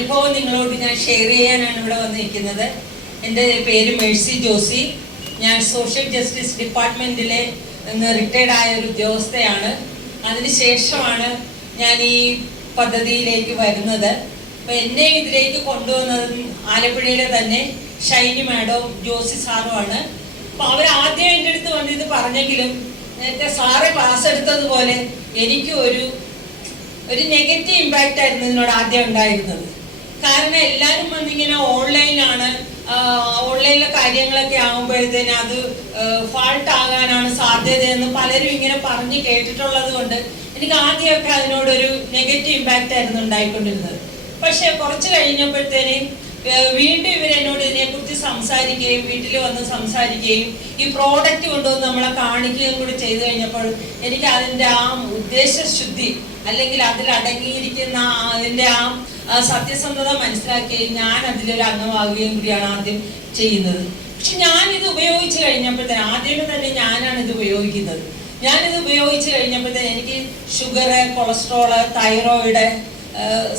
അനുഭവം നിങ്ങളോട് ഞാൻ ഷെയർ ചെയ്യാനാണ് ഇവിടെ വന്നിരിക്കുന്നത്. എൻ്റെ പേര് മേഴ്സി ജോസി. ഞാൻ സോഷ്യൽ ജസ്റ്റിസ് ഡിപ്പാർട്ട്മെൻറ്റിലെ റിട്ടയർഡ് ആയ ഒരു ഉദ്യോഗസ്ഥയാണ്. അതിനുശേഷമാണ് ഞാൻ ഈ പദ്ധതിയിലേക്ക് വരുന്നത്. അപ്പോൾ എന്നെ ഇതിലേക്ക് കൊണ്ടുവന്നത് ആലപ്പുഴയിലെ തന്നെ ഷൈനി മാഡവും ജോസി സാറുമാണ്. അപ്പോൾ അവർ ആദ്യം എൻ്റെ അടുത്ത് വന്ന് ഇത് പറഞ്ഞെങ്കിലും നേരത്തെ സാറ് ക്ലാസ് എടുത്തതുപോലെ എനിക്ക് ഒരു നെഗറ്റീവ് ഇമ്പാക്റ്റ് ആയിരുന്നു ഇതിനോട് ആദ്യം ഉണ്ടായിരുന്നത്. കാരണം എല്ലാവരും വന്നിങ്ങനെ ഓൺലൈനിലെ കാര്യങ്ങളൊക്കെ ആകുമ്പോഴത്തേന് അത് ഫാൾട്ട് ആകാനാണ് സാധ്യതയെന്ന് പലരും ഇങ്ങനെ പറഞ്ഞ് കേട്ടിട്ടുള്ളത് കൊണ്ട് എനിക്ക് ആദ്യമൊക്കെ അതിനോടൊരു നെഗറ്റീവ് ഇമ്പാക്റ്റ് ആയിരുന്നു ഉണ്ടായിക്കൊണ്ടിരുന്നത്. പക്ഷെ കുറച്ച് കഴിഞ്ഞപ്പോഴത്തേന് വീണ്ടും ഇവരെന്നോട് ഇതിനെക്കുറിച്ച് സംസാരിക്കുകയും വീട്ടിൽ വന്ന് സംസാരിക്കുകയും ഈ പ്രോഡക്റ്റ് കൊണ്ടുവന്ന് നമ്മളെ കാണിക്കുകയും കൂടി ചെയ്തു കഴിഞ്ഞപ്പോൾ എനിക്ക് അതിൻ്റെ ആ ഉദ്ദേശശുദ്ധി അല്ലെങ്കിൽ അതിലടങ്ങിയിരിക്കുന്ന അതിൻ്റെ ആ സത്യസന്ധത മനസ്സിലാക്കുകയും ഞാൻ അതിലൊരു അംഗമാവുകയും കൂടിയാണ് ആദ്യം ചെയ്യുന്നത്. പക്ഷെ ഞാനിത് ഉപയോഗിച്ച് കഴിഞ്ഞപ്പോഴത്തേന് ആദ്യമേ തന്നെ ഞാനാണ് ഇത് ഉപയോഗിക്കുന്നത്. ഞാനിത് ഉപയോഗിച്ച് കഴിഞ്ഞപ്പോഴത്തേന് എനിക്ക് ഷുഗർ, കൊളസ്ട്രോള്, തൈറോയിഡ്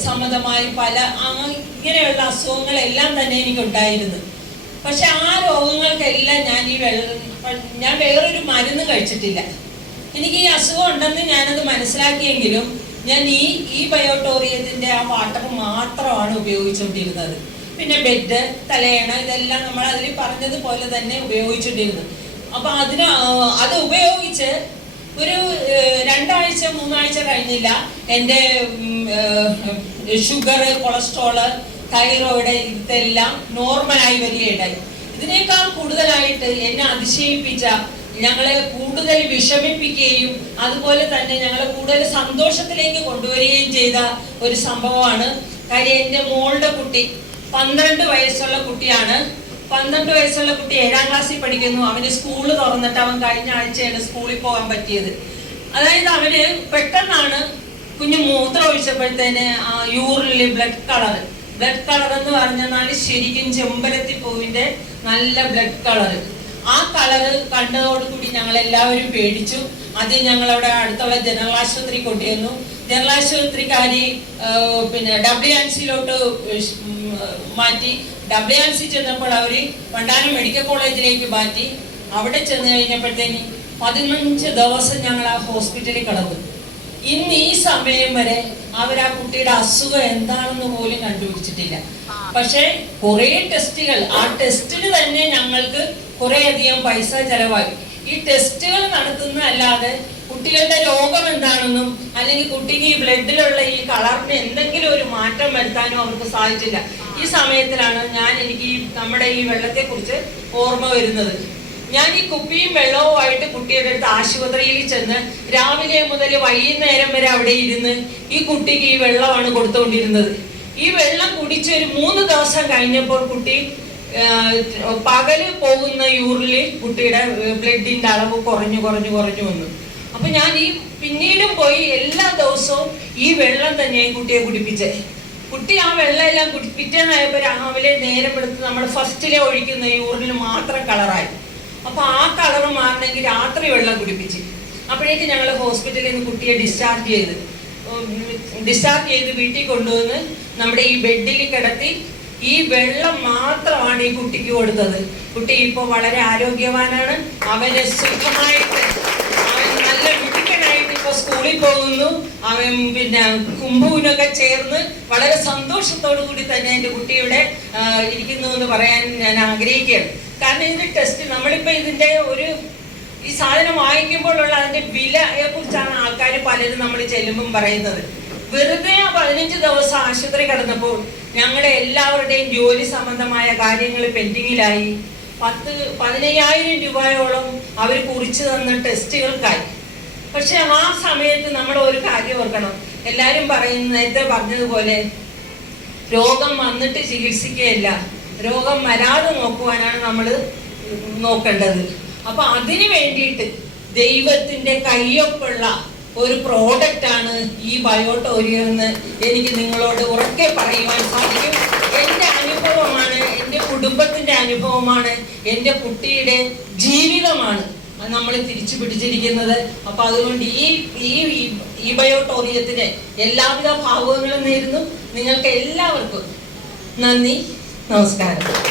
സംബന്ധമായി പല ഇങ്ങനെയുള്ള അസുഖങ്ങളെല്ലാം തന്നെ എനിക്കുണ്ടായിരുന്നു. പക്ഷെ ആ രോഗങ്ങൾക്കെല്ലാം ഞാൻ വേറൊരു മരുന്ന് കഴിച്ചിട്ടില്ല. എനിക്ക് ഈ അസുഖം ഉണ്ടെന്ന് ഞാനത് മനസ്സിലാക്കിയെങ്കിലും ഞാൻ ഈ ബയോട്ടോറിയത്തിൻ്റെ ആ വാട്ടർ മാത്രമാണ് ഉപയോഗിച്ചുകൊണ്ടിരുന്നത്. പിന്നെ ബെഡ്, തലയണ ഇതെല്ലാം നമ്മൾ അതിൽ പറഞ്ഞതുപോലെ തന്നെ ഉപയോഗിച്ചുകൊണ്ടിരുന്നു. അപ്പം അത് ഉപയോഗിച്ച് ഒരു 2 ആഴ്ച 3 ആഴ്ച കഴിഞ്ഞില്ല എൻ്റെ ഷുഗർ, കൊളസ്ട്രോള്, തൈറോയിഡ് ഇതെല്ലാം നോർമലായി വരികയുണ്ടായി. ഇതിനേക്കാൾ കൂടുതലായിട്ട് എന്നെ അതിശയിപ്പിച്ച, ഞങ്ങളെ കൂടുതൽ വിഷമിപ്പിക്കുകയും അതുപോലെ തന്നെ ഞങ്ങളെ കൂടുതൽ സന്തോഷത്തിലേക്ക് കൊണ്ടുവരികയും ചെയ്ത ഒരു സംഭവമാണ്. കാര്യം എൻ്റെ മോളുടെ കുട്ടി 12 വയസ്സുള്ള കുട്ടിയാണ്. 12 വയസ്സുള്ള കുട്ടി 7ാം ക്ലാസ്സിൽ പഠിക്കുന്നു. അവന് സ്കൂള് തുറന്നിട്ട് അവൻ കഴിഞ്ഞ ആഴ്ചയാണ് സ്കൂളിൽ പോകാൻ പറ്റിയത്. അതായത് അവന് പെട്ടെന്നാണ് കുഞ്ഞ് മൂത്രം ഒഴിച്ചപ്പോഴത്തേന് യൂറിനിൽ ബ്ലഡ് കളർ എന്ന് പറഞ്ഞാൽ ശരിക്കും ചെമ്പരത്തി പൂവിൻ്റെ നല്ല ബ്ലഡ് കളർ. ആ കളറ് കണ്ടതോടുകൂടി ഞങ്ങൾ എല്ലാവരും പേടിച്ചു. ആദ്യം ഞങ്ങളവിടെ അടുത്തുള്ള ജനറൽ ആശുപത്രി കൊണ്ടുവന്നു. ജനറൽ ആശുപത്രിക്കാരി പിന്നെ WNCയിലോട്ട് മാറ്റി. WNC ചെന്നപ്പോൾ അവർ വണ്ടാനം മെഡിക്കൽ കോളേജിലേക്ക് മാറ്റി. അവിടെ ചെന്ന് കഴിഞ്ഞപ്പോഴത്തേന് 15 ദിവസം ഞങ്ങൾ ആ ഹോസ്പിറ്റലിൽ കിടന്നു. ഇന്ന് ഈ സമയം വരെ അവർ ആ കുട്ടിയുടെ അസുഖം എന്താണെന്ന് പോലും കണ്ടുപിടിച്ചിട്ടില്ല. പക്ഷെ കുറേ ടെസ്റ്റുകൾ, ആ ടെസ്റ്റിന് തന്നെ ഞങ്ങൾക്ക് കുറേയധികം പൈസ ചെലവായി. ഈ ടെസ്റ്റുകൾ നടത്തുന്നതല്ലാതെ കുട്ടികളുടെ രോഗം എന്താണെന്നും അല്ലെങ്കിൽ കുട്ടിക്ക് ഈ ബ്ലഡിലുള്ള ഈ കളറിന് എന്തെങ്കിലും ഒരു മാറ്റം വരുത്താനും അവർക്ക് സാധിച്ചില്ല. ഈ സമയത്തിലാണ് എനിക്ക് നമ്മുടെ ഈ വെള്ളത്തെക്കുറിച്ച് ഓർമ്മ വരുന്നത്. ഞാൻ ഈ കുപ്പിയും വെള്ളവുമായിട്ട് കുട്ടിയുടെ അടുത്ത് ആശുപത്രിയിൽ ചെന്ന് രാവിലെ മുതൽ വൈകുന്നേരം വരെ അവിടെ ഇരുന്ന് ഈ കുട്ടിക്ക് ഈ വെള്ളമാണ് കൊടുത്തുകൊണ്ടിരുന്നത്. ഈ വെള്ളം കുടിച്ച് ഒരു 3 ദിവസം കഴിഞ്ഞപ്പോൾ കുട്ടി പകല് പോകുന്ന യൂറിനിൽ കുട്ടിയുടെ ബ്ലഡിന്റെ അളവ് കുറഞ്ഞു വന്നു. അപ്പൊ ഞാൻ പിന്നീടും പോയി എല്ലാ ദിവസവും ഈ വെള്ളം തന്നെയായി കുട്ടിയെ കുടിപ്പിച്ചേ. കുട്ടി ആ വെള്ളം എല്ലാം പിറ്റേന്നായപ്പോൾ രാവിലെ നേരം എടുത്ത് നമ്മൾ ഫസ്റ്റിലെ ഒഴിക്കുന്ന യൂറിന് മാത്രം കളറായി. അപ്പൊ ആ കളറ് മാറണമെങ്കിൽ രാത്രി വെള്ളം കുടിപ്പിച്ച്. അപ്പോഴേക്ക് ഞങ്ങൾ ഹോസ്പിറ്റലിൽ നിന്ന് കുട്ടിയെ ഡിസ്ചാർജ് ചെയ്ത് വീട്ടിൽ കൊണ്ടുവന്ന് നമ്മുടെ ഈ ബെഡിൽ കിടത്തി ഈ വെള്ളം മാത്രമാണ് ഈ കുട്ടിക്ക് കൊടുത്തത്. കുട്ടി ഇപ്പോൾ വളരെ ആരോഗ്യവാനാണ്. അവന് സുഖമായിട്ട് നല്ല മിടുക്കനായിട്ട് ഇപ്പോൾ സ്കൂളിൽ പോകുന്നു. അവൻ പിന്നെ കുംഭൂനൊക്കെ ചേർന്ന് വളരെ സന്തോഷത്തോടു കൂടി തന്നെ എൻ്റെ കുട്ടിയുടെ ഇരിക്കുന്നു എന്ന് പറയാൻ ഞാൻ ആഗ്രഹിക്കുകയാണ്. കാരണം ഇതിന്റെ ടെസ്റ്റ് നമ്മളിപ്പോൾ ഇതിൻ്റെ ഈ സാധനം വാങ്ങിക്കുമ്പോഴുള്ള അതിൻ്റെ വിലയെ കുറിച്ചാണ് ആൾക്കാർ പലരും നമ്മൾ ചെല്ലുമ്പം പറയുന്നത്. വെറുതെ 15 ദിവസം ആശുപത്രി കിടന്നപ്പോൾ ഞങ്ങളുടെ എല്ലാവരുടെയും ജോലി സംബന്ധമായ കാര്യങ്ങൾ പെൻഡിങ്ങിലായി. 15,000 രൂപയോളം അവർ കുറിച്ച് തന്ന ടെസ്റ്റുകൾക്കായി. പക്ഷെ ആ സമയത്ത് നമ്മൾ ഒരു കാര്യം ഓർക്കണം. എല്ലാവരും നേരത്തെ പറഞ്ഞതുപോലെ രോഗം വന്നിട്ട് ചികിത്സിക്കുകയല്ല, രോഗം വരാതെ നോക്കുവാനാണ് നമ്മൾ നോക്കേണ്ടത്. അപ്പൊ അതിനു വേണ്ടിയിട്ട് ദൈവത്തിന്റെ കയ്യൊപ്പുള്ള ഒരു പ്രോഡക്റ്റാണ് ഈ ബയോട്ടോറിയം എന്ന് എനിക്ക് നിങ്ങളോട് ഉറക്കെ പറയുവാൻ സാധിക്കും. എൻ്റെ അനുഭവമാണ്, എൻ്റെ കുടുംബത്തിന്റെ അനുഭവമാണ്, എൻ്റെ കുട്ടിയുടെ ജീവിതമാണ് നമ്മൾ തിരിച്ചു പിടിച്ചിരിക്കുന്നത്. അപ്പൊ അതുകൊണ്ട് ഈ ബയോട്ടോറിയത്തിന് എല്ലാവിധ ഭാവുകങ്ങളും നേരുന്നു. നിങ്ങൾക്ക് എല്ലാവർക്കും നന്ദി, നമസ്കാരം.